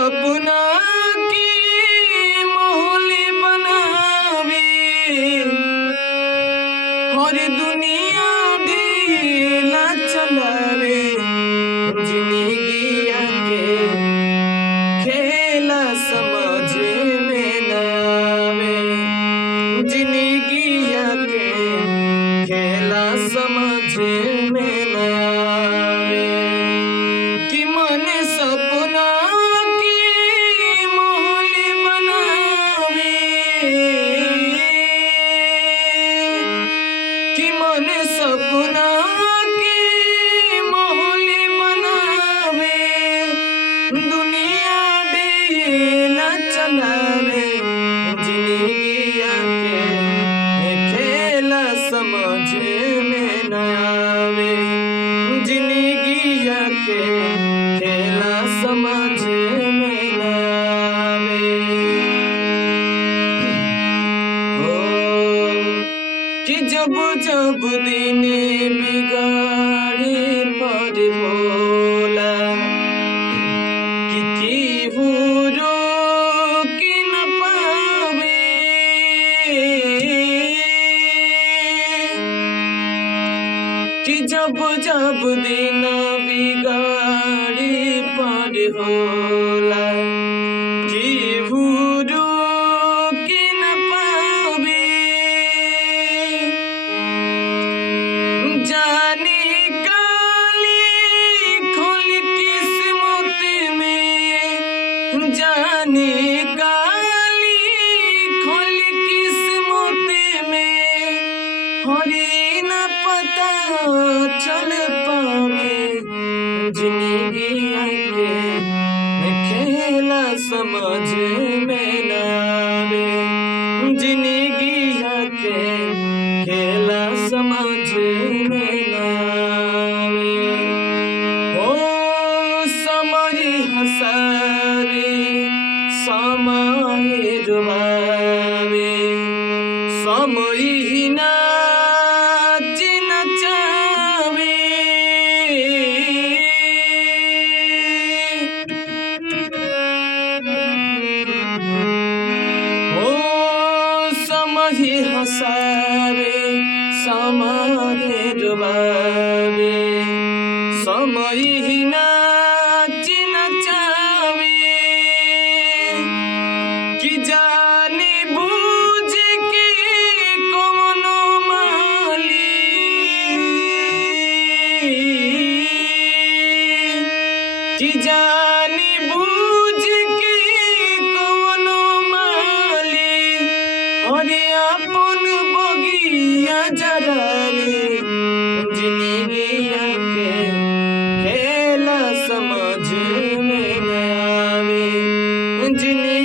सपना की माहौल बनावे और दुनिया ढीला चलावे जिंदगिया के खेला समझ में न आवे जिंदगिया के खेला समझ में न आवे कि मन सपना की माहौल बनावे कि मन सपना की माहौल बनावे दुनिया ढीला चलावे जिंदगिया के खेला समझ में न आवे जिंदगिया के खेला समझ में न आवे हो कि जब जब दिन बिगाड़े पर होला कि केहू रोक न पावे कि जब जब दिन बिगाड़े पर होला केहू रोक न पावे जाने काली खोल किस्मत में जाने काली खोल किस्मत में हरी न पता चल पावे जिंदगिया के खेला समझ में न आवे जिंदगिया के खेला समझ में न आवे ओ समरी हंसावे समय रुबावे समय ही नाच नचावे ओ समय हंसावे समय रुबावे समय ही नाच नचावे कि जाने बूझ के कोनो माली कि जाने बूझ के कोनो माली अरे अपन बगिया जरावे जिंदगिया के खेला समझ में न आवे जिंदगी